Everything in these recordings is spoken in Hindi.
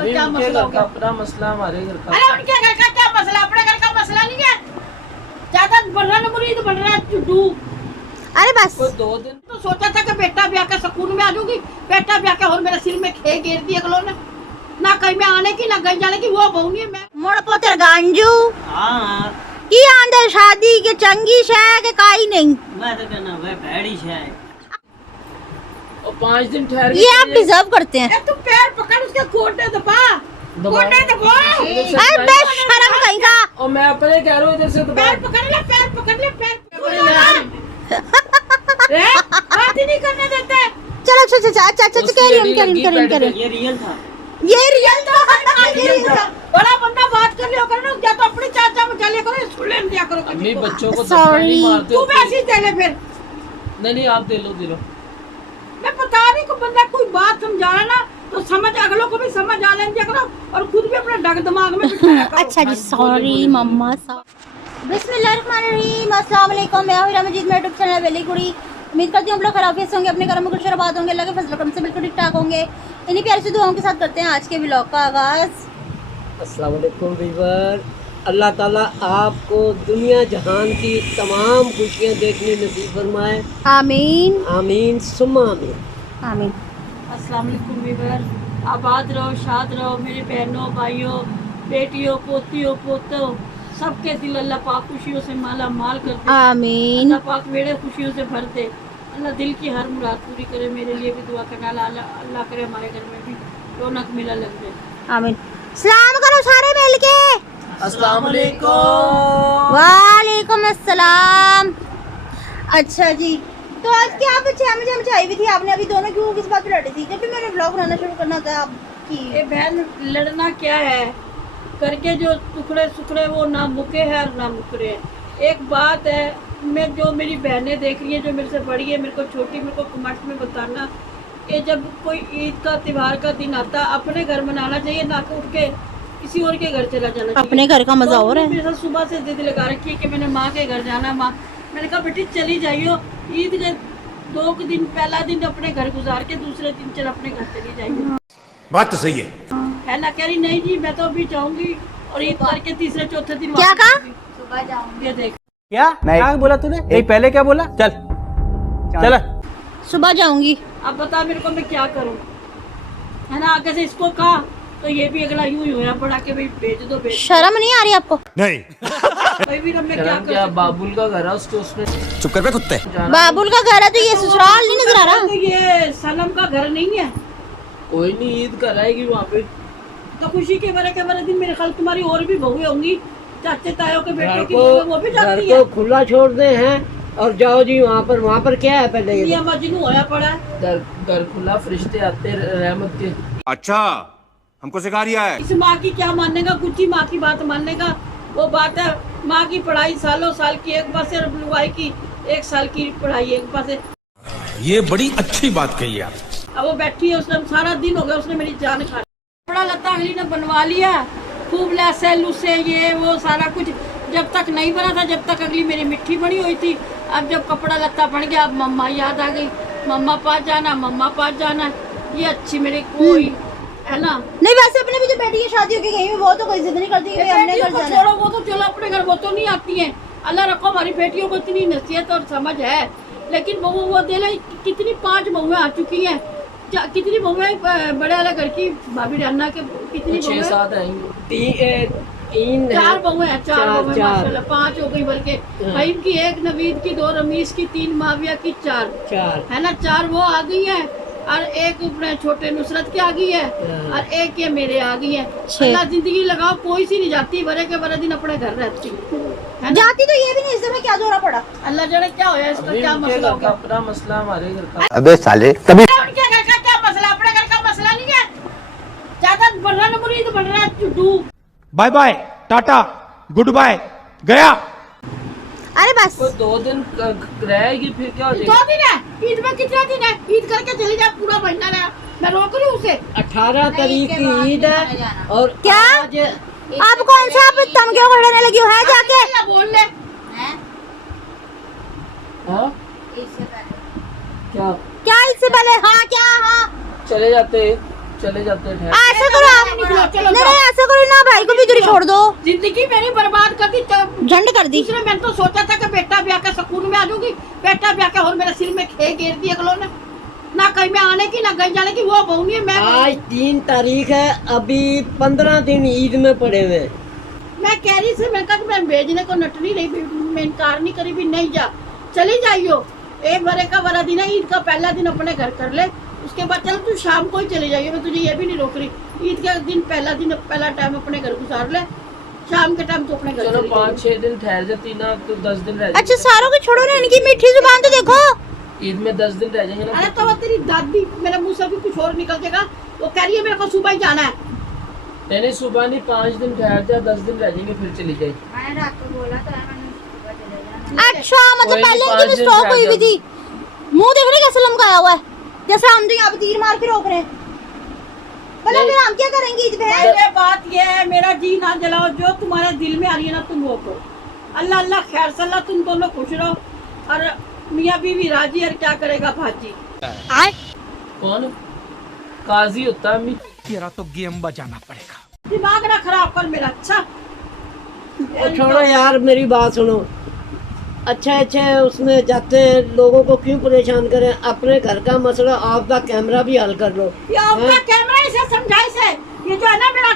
तो क्या मसला होगा? अपना मसला हमारे घर का। अरे उनके घर का क्या मसला, अपने घर का मसला नहीं है। ज्यादा बढ़ रहा है मुरीद, बढ़ रहा है चुड्डू। अरे बस कोई 2 दिन तो सोचा था कि बेटा ब्याह के सुकून में आ जाऊंगी, बेटा ब्याह के और मेरे सिर में खे घेर दिए अगलों ने। ना कहीं में आने की ना कहीं जाने की, वो बहू नहीं है मैं। मोड़ पोतर गांजू हाँ की आंदर शादी के चंगी शह के काई नहीं। मैं तो कहना वह भैड़ी है। और 5 दिन ठहर ये आप डिजर्व करते हैं। ए, तू पैर पकड़ उसके गोडे दबा, गोडे दबा। अरे बेशरम कहीं का। और मैं अपने कह रहा हूँ इधर से तो पैर पकड़ ले, पैर पकड़ ले, पैर पकड़ ले। बात ही नहीं करने देते। चलो अच्छा अच्छा अच्छा अच्छा उसकी कैरी लगी कैरी बैठ कैरी ये रियल था। ये रियल तो बड़ा बंदा बात कर लिया करो ना, या तो अपनी चाचा में चले करो, सुन दिया करो। अम्मी बच्चों को Sorry. धक्का नहीं मारते तू होते। वैसे ही दे ले फिर। नहीं आप दे लो मैं बता रही को बंदा कोई बात समझा रहा ना तो समझ, अगलों को भी समझ आ लेने दिया करो और खुद भी अपना डग दिमाग में बिठाया करो। अच्छा जी सॉरी मम्मा बिस्मिल्लाहिर्रहमानिर्रहीम अस्सलाम वालेकुम। मैं हूं मजीद, मेरा यूट्यूब चैनल वेली कुड़ी। उम्मीद करती हूँ आप लोग खराफियत होंगे, अपने घरों में खुश आबाद होंगे, अल्लाह के फजल करम से बिल्कुल ठीक ठाक होंगे। इन्हीं प्यारी सी दुआओं के साथ करते हैं आज के व्लॉग का आगाज़। अस्सलाम वालेकुम वीवर। अल्लाह ताला आपको दुनिया जहान की तमाम खुशियाँ देखनी नसीब फरमाए। आमीन आमीन सुम्मा आमीन। आमीन। अस्सलाम वालेकुम वीवर। आबाद रहो, शाद रहो मेरे बहनों भाइयों, बेटियों, पोतियों, पोतों, सबके दिल अल्लाह पाक खुशियों से माला माल कर दे। आमीन। अल्लाह पाक मेरे खुशियों से भर दे। अल्लाह दिल की हर मुराद पूरी करे। मेरे लिए भी दुआ करना, अल्लाह करे हमारे घर में भी रौनक मेला लग जाए। आमीन। सलाम करो सारे मिल के। अस्सलाम वालेकुम। वालेकुम अस्सलाम। अच्छा जी, तो आज क्या आप मुझे चाहिए भी थी आपने, अभी दोनों क्यों किस बात पे लड़ी थी? जब भी मैंने व्लॉग बनाना शुरू करना था आपकी। ए बहन, लड़ना क्या है, करके जो टुकड़े सुकड़े वो ना मुके हैं और ना मुकरे हैं। एक बात है, मैं जो मेरी बहनें देख रही है, जो मेरे से बड़ी है, मेरे को छोटी, मेरे को कमेंट में बताना कि जब कोई ईद का त्योहार का दिन आता अपने घर मनाना चाहिए, ना कि उठ के किसी और के घर चला जाना चाहिए। अपने घर का मजा तो और है। मेरे साथ सुबह से जिद लगा रखी है कि मैंने माँ के घर जाना। माँ, मैंने कहा बेटी चली जाइयो, ईद के 2 दिन पहला दिन अपने घर गुजार के दूसरे दिन चल अपने घर चली जाइए। बात तो सही है ना कह रही नहीं जी मैं तो अभी जाऊंगी और ईद करके तीसरे चौथे दिन क्या वापस कहा? आऊंगी। सुबह जाऊंगी। ये देख, क्या क्या बोला तूने? नहीं पहले क्या बोला? चल चल सुबह जाऊंगी। अब बता मेरे को मैं क्या करूं, है ना। आगे से इसको कहा तो ये भी अगला यूं ही होया पड़ा के भाई भेज दो भेज शर्म नहीं आ रही आपको? नहीं दो। भाई भी मैं क्या शर्म क्या, कर बाबुल का घर है उसके, उसने चुप कर बे कुत्ते। जाना। बाबुल का घर है तो ये ससुराल नहीं नजर आ रहा। तो ये सनम का घर नहीं है कोई नहीं, ईद कराएगी वहाँ पे। तो खुशी के बारे दिन मेरे ख्याल तुम्हारी और भी बहुएं होंगी, चाचे तायों के बेटों घर की को बहुएं, वो भी घर जाती को है। खुला छोड़ दे हैं और जाओ जी वहाँ पर क्या है पहले ये दुनिया मजनू होया पड़ा है। घर खुला, फरिश्ते आते रहमत के। अच्छा हमको सिखा रिया है। इस माँ की क्या मानेगा, कुछ ही माँ की बात मानेगा। वो बात है, माँ की पढ़ाई सालों साल की एक पास है, लुगाई की 1 साल की पढ़ाई एक पास है। ये बड़ी अच्छी बात कही है। अब वो बैठी है, उसने सारा दिन हो गया, उसने मेरी जान खा ली। कपड़ा लत्ता अगली ने बनवा लिया, खूब लैसे लुसे ये वो सारा कुछ। जब तक नहीं बना था, जब तक अगली मेरी मिट्टी बनी हुई थी। अब जब कपड़ा लत्ता बन गया, अब मम्मा याद आ गई, मम्मा पास जाना, मम्मा पास जाना। ये अच्छी मेरी कोई है ना। नहीं वैसे अपने भी जो बेटी की शादी होके गई है वो तो कोई जिद नहीं करती कि हमने घर जाना है। छोड़ो, वो तो चलो अपने घर, वो तो नहीं आती है। अल्लाह रखो हमारी बेटियों को इतनी नसीहत और समझ है। लेकिन वो दे ले, कितनी 5 बहुएं आ चुकी हैं। कितनी बहुएं बड़े वाले घर की भाभी राना के, कितनी 6-7 आएंगे। 4 बहुएं हैं, 4 बहुएं माशाल्लाह, 5 हो गई बल्कि। भाई की 1 नवीद की, 2 रमीज की, 3 माविया की, 4 है ना। 4 वो आ गई है और 1 अपने छोटे नुसरत की आ गई है और 1 ये मेरे आ गई है। अल्लाह जिंदगी लगाओ, कोई सी नहीं जाती, बड़े के बड़े दिन अपने घर रहती है। जाती तो ये भी नहीं, इस समय क्या दौरा पड़ा? अल्लाह जाने क्या होया, इसका क्या मसला होगा। अपना मसला हमारे घर का। अबे साले तभी उनके घर का क्या मसला, अपने घर का मसला नहीं है। ज्यादा बढ़ रहा है मुरीद, बढ़ रहा है चुड्डू। Bye bye tata goodbye गया। अरे बस कोई 2 दिन रहेगी फिर क्या हो 2 जाएगा? दिन है, ईद में कितने दिन है? ईद करके चली जाए, पूरा महीना रहा। मैं रोक रही हूँ उसे। 18 तारीख की ईद है और क्या? आज आप कौन सा आप तमगे उड़ने लगी हो है जाके? क्या बोल ले, हाँ क्या क्या इससे पहले? हाँ क्या? हाँ चले जाते ठहर। ऐसा करो, आप निकलो चलो नहीं नहीं ऐसा करो ना, भाई को भी इधर ही छोड़ दो। जिंदगी मेरी बर्बाद कर दी, झंड कर दी। दूसरे मैंने तो सोचा था कि बेटा ब्याह के सुकून में आ जाऊंगी, बेटा ब्याह के और मेरे सिर में खे घेर दिए अगलों ने, ना कहीं मैं आने की ना कहीं जाने की, वो बहू नहीं है मैं। आज 3 तारीख है, अभी 15 दिन ईद में पड़े हुए। मैं कह रही थी, मैं कहा मैं भेजने को नटनी नहीं, मैं इनकार नहीं करी भी, नहीं जा, चली जाइयो, एक बरे का बड़ा दिन है, ईद का पहला दिन अपने घर कर ले, उसके बाद चल तू शाम को ही चले जाइए, मैं तुझे ये भी नहीं रोक रही, ईद के दिन पहला टाइम अपने घर गुजार ले, शाम के टाइम तो अपने घर चलो चली 5-6 दिन ठहर जाती ना, तो 10 दिन रह अच्छा सारों को छोड़ो ना, इनकी मीठी जुबान तो देखो। ईद में 10 दिन रह जाएंगे ना। अरे तो वो तेरी दादी मेरे मुंह से भी कुछ और निकल जाएगा, वो कह रही है मेरे को सुबह ही जाना है। नहीं सुबह नहीं, 5 दिन ठहर जा, 10 दिन रह जाएंगे फिर चली जाए। अच्छा मतलब कोई पहले नहीं, इनकी 5 दिन स्टॉक हुई ठहर हुई थी, मुंह देख रहे कैसे लमकाया हुआ है, जैसे हम तो यहाँ पे तीर मार के रोक रहे हैं। भला फिर हम क्या करेंगे ईद पे? पहले बात ये है, मेरा जी ना जलाओ, जो तुम्हारे दिल में आ रही है ना तुम वो करो, अल्लाह अल्लाह खैर सल्ला, तुम दोनों खुश रहो, और मियाँ बीवी राजी, और क्या करेगा भाजी। कौन काजी होता है? तेरा तो गेम बजाना पड़ेगा। दिमाग ना खराब कर मेरा। अच्छा छोड़ो यार, मेरी बात सुनो, अच्छा उसमें जाते हैं, लोगों को क्यों परेशान करें, अपने घर का मसला आप का कैमरा भी हल कर लो। ये आपका कैमरा इसे समझाई से, ये जो है ना मेरा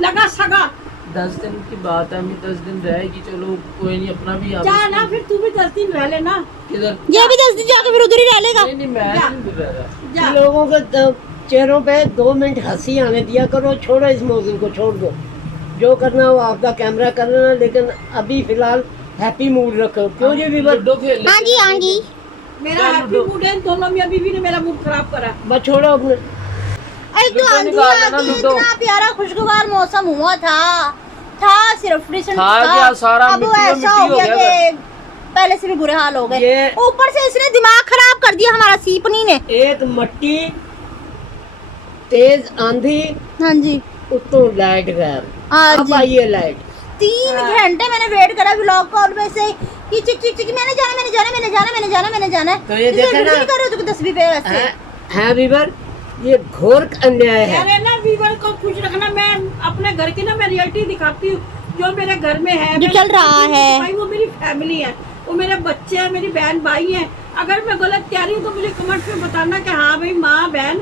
लगा सगा, 10 दिन की बात है, अम्मी 10 दिन रहेगी, चलो कोई नहीं, अपना भी आप जा ना, फिर तू भी 10 दिन रह लेना। किधर? ये भी 10 दिन जाके फिर उधर ही रह लेगा। नहीं नहीं, मैं नहीं रह रहा। जा लोगों को चेहरों पे 2 मिनट हंसी आने दिया करो, छोड़ो इस मौजूद को, छोड़ दो, जो करना हो आपका कैमरा कर लेना, लेकिन अभी फिलहाल हैप्पी मूड रखो। क्यों जी भी लूडो खेल हाँ जी हाँ जी। मेरा हैप्पी मूड है, दोनों मियाँ बीवी ने मेरा मूड खराब करा। बस छोड़ो अपने। एक तो लूडो आंधी निकाल आ लेना, गई, लूडो। इतना प्यारा खुशगवार मौसम हुआ था सिर्फ रिसेंट था क्या, सारा अब वो मिट्टी ऐसा हो हो गया गया कि पहले से भी बुरे हाल हो गए, ये- ऊपर से इसने दिमाग खराब कर दिया हमारा सीपनी ने। एक मट्टी, तेज आंधी, हाँ जी उत्तों लाइट गायब। हाँ अब जी। आइए लाइट। 3 घंटे मैंने वेट करा व्लॉग कॉल में से कि चिक चिक चिक मैंने जाना तो ये देखा ना? नहीं कर रहे हो तो 10 पे वैसे। है वीवर, ये घोर अन्याय है। अरे ना वीवर को खुश रखना, मैं अपने घर की ना मैं रियलिटी दिखाती हूँ, जो मेरे घर में है, जो चल रहा है। भाई वो मेरी फैमिली है, वो मेरे बच्चे हैं, मेरी बहन भाई हैं। अगर मैं गलत कह रही हूँ तो मुझे कमेंट में बताना कि हाँ भाई माँ बहन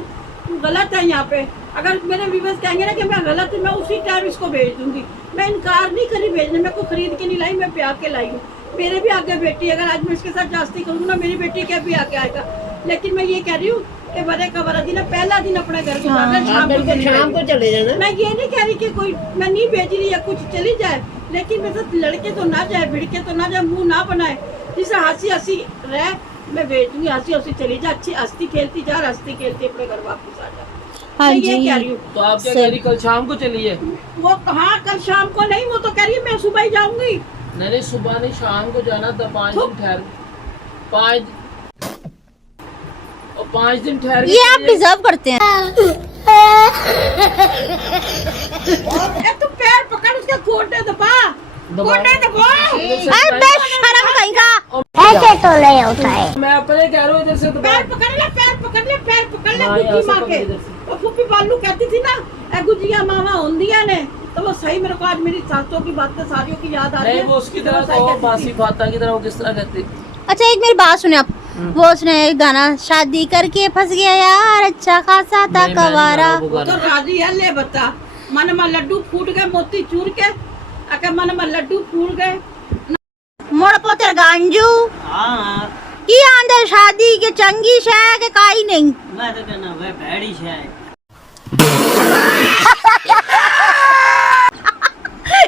गलत है यहाँ पे। अगर मेरे व्यूअर्स कहेंगे ना कि मैं गलत हूँ, मैं उसी टाइम इसको भेज दूंगी। मैं इनकार नहीं करी भेजने, मैं को खरीद के नहीं लाई, मैं प्यार के लाई हूँ। मेरे भी आगे बेटी, अगर आज मैं इसके साथ जास्ती करूँगी ना, मेरी बेटी के भी आगे आएगा। लेकिन मैं ये कह रही हूँ कि बड़े का बड़ा दिन है, पहला दिन अपने घर को जाना, शाम को चले जाना। मैं ये नहीं कह रही कि कोई मैं नहीं भेज रही या कुछ चली जाए, लेकिन मेरे साथ लड़के तो ना जाए, भिड़के तो ना जाए, मुंह ना बनाए, जिसे हंसी हंसी रहे। मैं भेज दूंगी, हंसी हंसी चली जा, अच्छी हंसती खेलती जा, हंसती खेलती अपने घर वापस आ जा। हाँ मैं ये जी। कह रही हूँ। तो आप क्या कह रही, कल शाम को चलिए? वो कहाँ कल शाम को नहीं, वो तो कह रही है मैं सुबह ही जाऊंगी। नहीं सुबह नहीं, शाम को जाना था। 5 दिन ठहर, 5 दिन ठहर के ये आप चलिए। डिजर्व करते हैं। तू पैर पकड़ उसके कोटे दबा, कोटे दबा। अरे शर्म कहीं का। मैं अपने कह रहा हूँ, इधर से तो पैर पकड़ ले, पैर पकड़ ले, पैर पकड़ ले, हाँ, यहाँ गुज्जी से माँ पकड़ के। इधर से। तो फुप्पी बालू कहती थी ना, ए गुजिया मामा होंदिया ने, तो वो सही मेरे को आज मेरी सासों की बातें सारियों की याद आ रही नहीं, है। वो उसकी तो तरह सही तो कहती बासी थी। फाता की तरह वो किस तरह कहती? अच्छा एक मेरी बात सुने आप, वो उसने गाना शादी करके फंस गया यार, अच्छा खासा था नहीं, मैं नहीं कवारा। गा रहा वो तो गाना। राजी है, ले बता। मन में लड्डू फूट गए मोती चूर के, अके मन में लड्डू फूट गए। मोड़ पोतर गांजू हाँ की आंदर शादी के चंगी शह के काई नहीं। मैं तो कहना वह भैड़ी है।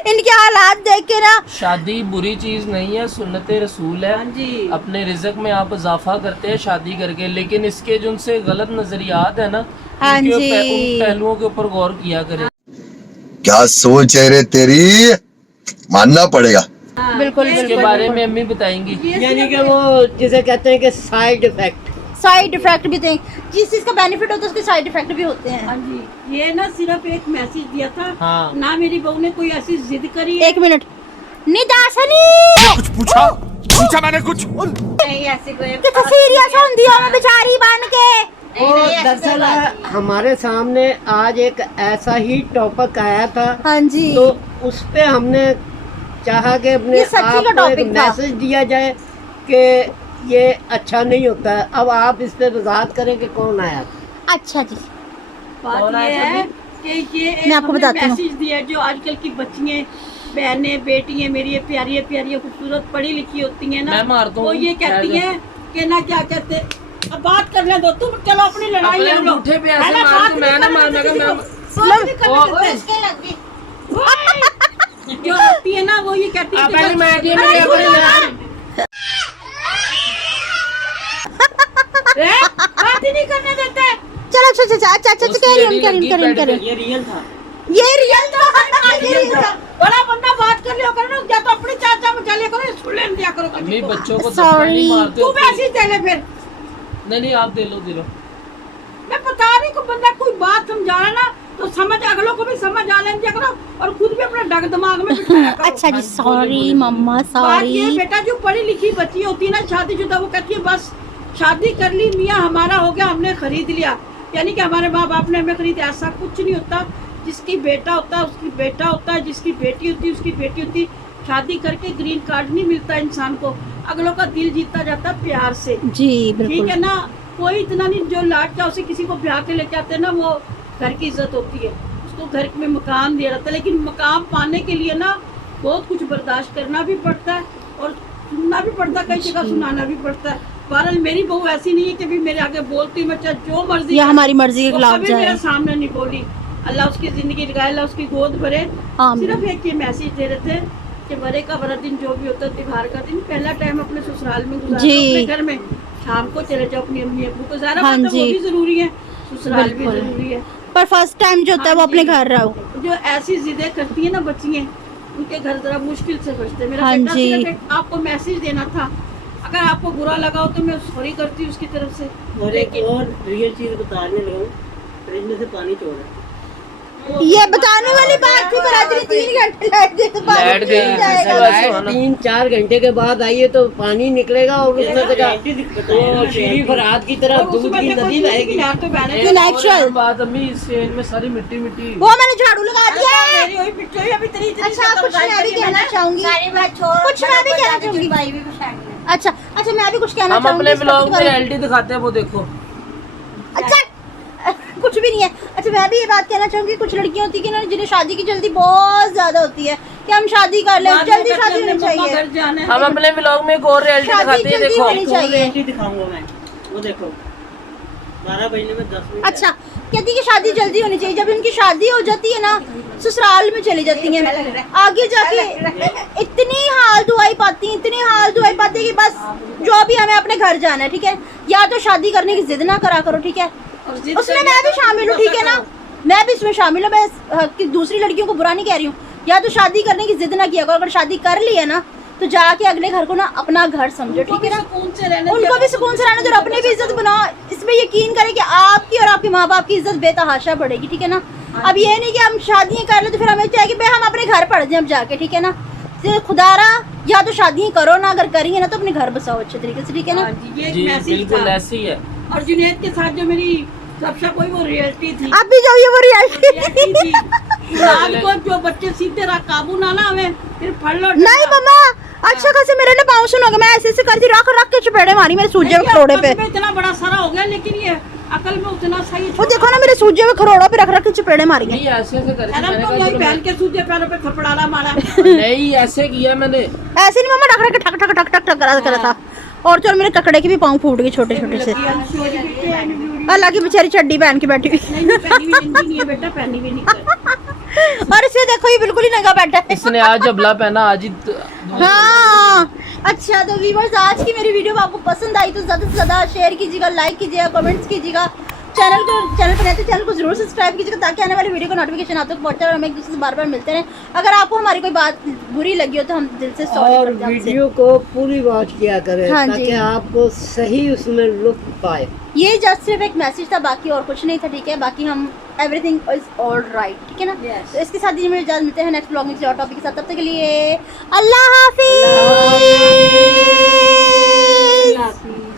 इनके हालात देख के ना। शादी बुरी चीज नहीं है, सुन्नत रसूल है। हाँ जी। अपने रिज़्क में आप इजाफा करते हैं शादी करके, लेकिन इसके जो उनसे गलत नजरियात है ना, हाँ उनके जी। उन पहलुओं के ऊपर गौर किया करें। क्या सोच है रे तेरी, मानना पड़ेगा। बिल्कुल इसके बिल्कुल। बारे में अम्मी बताएंगी। यानी कि वो जिसे कहते हैं कि साइड इफेक्ट। साइड इफेक्ट भी थे, जिस चीज का बेनिफिट होता है उसके साइड इफेक्ट भी होते हैं। हाँ जी, ये ना सिर्फ एक मैसेज दिया था। हाँ। ना मेरी बहू ने कोई ऐसी जिद करी है। 1 मिनट निदासनी कुछ पूछा मैंने कुछ। नहीं ऐसी कोई कितना सीरियस होंदी हो मैं बेचारी बन के। और दरअसल हमारे सामने आज एक ऐसा ही टॉपिक आया था, हाँ जी, तो उस पे हमने चाहा कि अपने ये सच्ची आप का को एक टॉपिक था। मैसेज दिया जाए कि ये अच्छा नहीं होता है। अब आप इस पे वजाहत करें कि कौन आया। अच्छा जी, बात ये है कि ये मैं आपको बताती हूँ। मैसेज दिया है जो आजकल की बच्चियां, बहनें, बेटियां मेरी ये प्यारी प्यारी खूबसूरत पढ़ी लिखी होती हैं ना, मैं मारता हूँ। वो ये कहती हैं कि ना क्या कहते हैं, अब बात करने दो, तुम चलो अपनी लड़ाई अपने लड़ लो। अंगूठे पे ऐसे है ना, मार बात के मैं नहीं ना करने मारने का देते, मैं- बात नहीं करने देते। ओए! जो होती है ना वो ये कहती है कि अपनी बस- मैं की अरे मेरी अपनी सुनो मैं- ना। बात ही नहीं करने देते। चलो अच्छा अच्छा अच्छा अच्छा उसकी कह रही लड़ी हूँ, कह रही हूँ, लगी कह रही हूँ, पेट कह रही पे। हूँ। ये रियल था। ये रियल बड़ा बंदा बात कर लिया करो ना, या तो अपनी चाचा बचा लिया करो, सुन लेने दिया करो किसी अम्मी को। बच्चों को Sorry. धक्का नहीं मारते तू होते। भी ऐसे ही चले फिर। नहीं नहीं आप दे लो मैं बता रही को बंदा कोई बात समझा रहा ना तो समझ, अगलों को भी समझ आ लेने दिया करो और खुद भी अपना डग दिमाग में बिठाया करो। अच्छा जी, सॉरी मम्मा, बात ये सॉरी। बेटा, जो पढ़ी लिखी बच्ची होती है ना शादीशुदा, वो कहती है बस शादी कर ली, मियाँ हमारा हो गया, हमने खरीद लिया, यानी कि हमारे माँ बाप ने हमें खरीद। ऐसा कुछ नहीं होता। जिसकी बेटा होता है उसकी बेटा होता है, जिसकी बेटी होती है उसकी बेटी होती है। शादी करके ग्रीन कार्ड नहीं मिलता इंसान को, अगलों का दिल जीता जाता है प्यार से। जी ठीक बिल्कुल। है ना, कोई इतना नहीं, जो लाट चाव से किसी को ब्याह के लेके आते हैं ना, वो घर की इज्जत होती है, उसको घर में मकान दिया जाता है। लेकिन मकान पाने के लिए ना बहुत कुछ बर्दाश्त करना भी पड़ता है और सुनना भी पड़ता है, कई जगह सुनाना भी पड़ता है। बहरहाल मेरी बहू ऐसी नहीं है कि भी मेरे आगे बोलती, मैं चाहे जो मर्जी या करे, हमारी मर्जी के वो खिलाफ कभी जाए। मेरे सामने नहीं बोली। अल्लाह उसकी जिंदगी लगाए, अल्लाह उसकी गोद भरे। आमीन। सिर्फ एक ये मैसेज दे रहे थे कि बड़े का बड़ा दिन जो भी होता है, त्योहार का दिन, पहला टाइम अपने ससुराल में गुजारो, जी। अपने घर में। शाम को चले जाओ अपनी अम्मी अबू को, ज़ाहिर हाँ बात है वो जी। भी जरूरी है, ससुराल भी बिल्कुल। जरूरी है। पर फर्स्ट टाइम जो होता है वो हाँ अपने जी। घर रहो। जो ऐसी जिदें करती है ना बच्चियां, उनके घर जरा मुश्किल से बचते। मेरा हाँ बेटा जी। सिर्फ एक आपको मैसेज देना था, अगर आपको बुरा लगा हो तो मैं सॉरी करती हूँ उसकी तरफ से। और एक लेकिन और रियल चीज बताने लगा, फ्रिज में से पानी छोड़ा। ये बताने वाली बात थी, पर आज 3 घंटे लाइट गई तो पानी लाइट गई, नहीं जाएगा। इससे बस- 3-4 घंटे के बाद आइए तो पानी निकलेगा और उसमें से गारंटी बताया वो ना, श्री फरहाद की तरह और दूध उसमें की देखो नदी बहेगी। यार तो बहने ये नेचुरल। बात अम्मी, इससे इनमें सारी मिट्टी मिट्टी। वो मैंने झाड़ू लगा दिया है। मेरी वही पिक्चर अभी तेरी इतनी अच्छा कुछ मैं भी कहना चाहूंगी, कुछ मैं भी कहना चाहूंगी। अच्छा अच्छा मैं भी कुछ कहना हम चाहूंगी अपने इस topic ब्लॉग के में बारे में। रियलिटी दिखाते हैं, वो देखो। अच्छा कुछ भी नहीं है। अच्छा मैं भी ये बात कहना चाहूंगी, कुछ लड़कियां होती है कि ना जिन्हें शादी की जल्दी बहुत ज्यादा होती है कि हम शादी कर ले, जल्दी शादी होनी चाहिए। घर जाना है। हम अपने ब्लॉग में एक और रियलिटी शादी दिखाते हैं, जल्दी देखो। होनी चाहिए। गारंटी दिखाऊंगा मैं, वो देखो 12 बजने में 10 मिनट। अच्छा कहती कि शादी जल्दी होनी चाहिए। जब इनकी शादी हो जाती है ना, ससुराल में चली जाती हैं, आगे जाके इतनी हाल दुआई पाती हैं, इतनी हाल दुआई पाती है कि बस जो भी हमें अपने घर जाना है, ठीक है। या तो शादी करने की जिद ना करा करो, ठीक है। और जिद उसमें करने मैं भी का शामिल हूँ, ठीक है ना, मैं भी इसमें शामिल हूँ। मैं कि दूसरी लड़कियों को बुरा नहीं कह रही हूँ। या तो शादी करने की जिद ना किया करो, अगर शादी कर ली है ना तो जाके अगले घर को ना अपना घर समझो, ठीक है ना। सुकून से रहने उनको भी सुकून से रहने दो, और अपनी भी इज्जत बनाओ। इसमें यकीन करें कि आपकी और आपके माँ बाप की इज्जत बेतहाशा बढ़ेगी, ठीक है ना। अब ये नहीं कि हम शादियाँ कर ले तो फिर हमें चाहिए कि भाई हम अपने घर पढ़ जाए अब जाके, ठीक है ना। तो खुदारा या तो शादियाँ करो ना, अगर करेंगे ना तो अपने घर बसाओ अच्छे तरीके से, ठीक है ना। हाँ जी, ये एक जी मैसेज बिल्कुल था। ऐसे ही है। और जुनैद के साथ जो मेरी सबसे कोई वो रियलिटी थी, अब भी जो ये वो रियलिटी रियलिटी थी। रात को जो बच्चे सीधे काबू ना ना हमें, फिर फड़ लो नहीं मम्मा, अच्छा खासे मेरे ना पाँव सुनोगे, मैं ऐसे ऐसे करती रख रख के चपेड़े मारी मेरे सूजे में खरोड़े पे। में इतना बड़ा सारा हो गया, लेकिन ये अकल में उतना सही वो देखो ना मेरे सूजे में खरोड़ों पे रख रख के चपेड़े मारी हैं। नहीं ऐसे ऐसे करके है ना, मैंने तो कहा मेरी चलो बहन के सूजे पैरों पे थपड़ाला मारा। नहीं ऐसे किया मैंने। ऐसे नहीं मम्मा, ठक ठक ठक ठक ठक ठक करा था। और तो और मेरे ककड़े के भी पाँव फूट गए छोटे छोटे से। अल्लाह की बेचारी चड्डी पहन के बैठी हुई। नहीं पहनी भी नहीं है बेटा, पहनी भी नहीं कर। और इसे देखो ये बिल्कुल ही नंगा बैठा है। इसने आज अबला पहना, आज ही हाँ अच्छा, तो व्यूवर्स आज की मेरी वीडियो आपको पसंद आई तो ज़्यादा से ज़्यादा शेयर कीजिएगा, लाइक कीजिएगा, कमेंट्स कीजिएगा। चैनल पर नए तो चैनल को जरूर सब्सक्राइब कीजिएगा ताकि आने वाली वीडियो का नोटिफिकेशन आप तक पहुंचे और हम एक दूसरे से बार बार मिलते रहें। अगर आपको हमारी कोई बात बुरी लगी हो तो हम दिल से सॉरी और करते हैं आपसे। वीडियो को पूरी वॉच किया करें हाँ जी। ताकि आपको सही उसमें लुत्फ पाए। ये जस्ट सिर्फ एक मैसेज था, बाकी और कुछ नहीं था, ठीक है। बाकी हम एवरीथिंग इज ऑल राइट, ठीक है ना। Yes. तो इसके साथ ही मेरे इजाज़त मिलते हैं नेक्स्ट ब्लॉग में किसी और टॉपिक के साथ। तब तक के लिए अल्लाह हाफिज़। हाफिज़।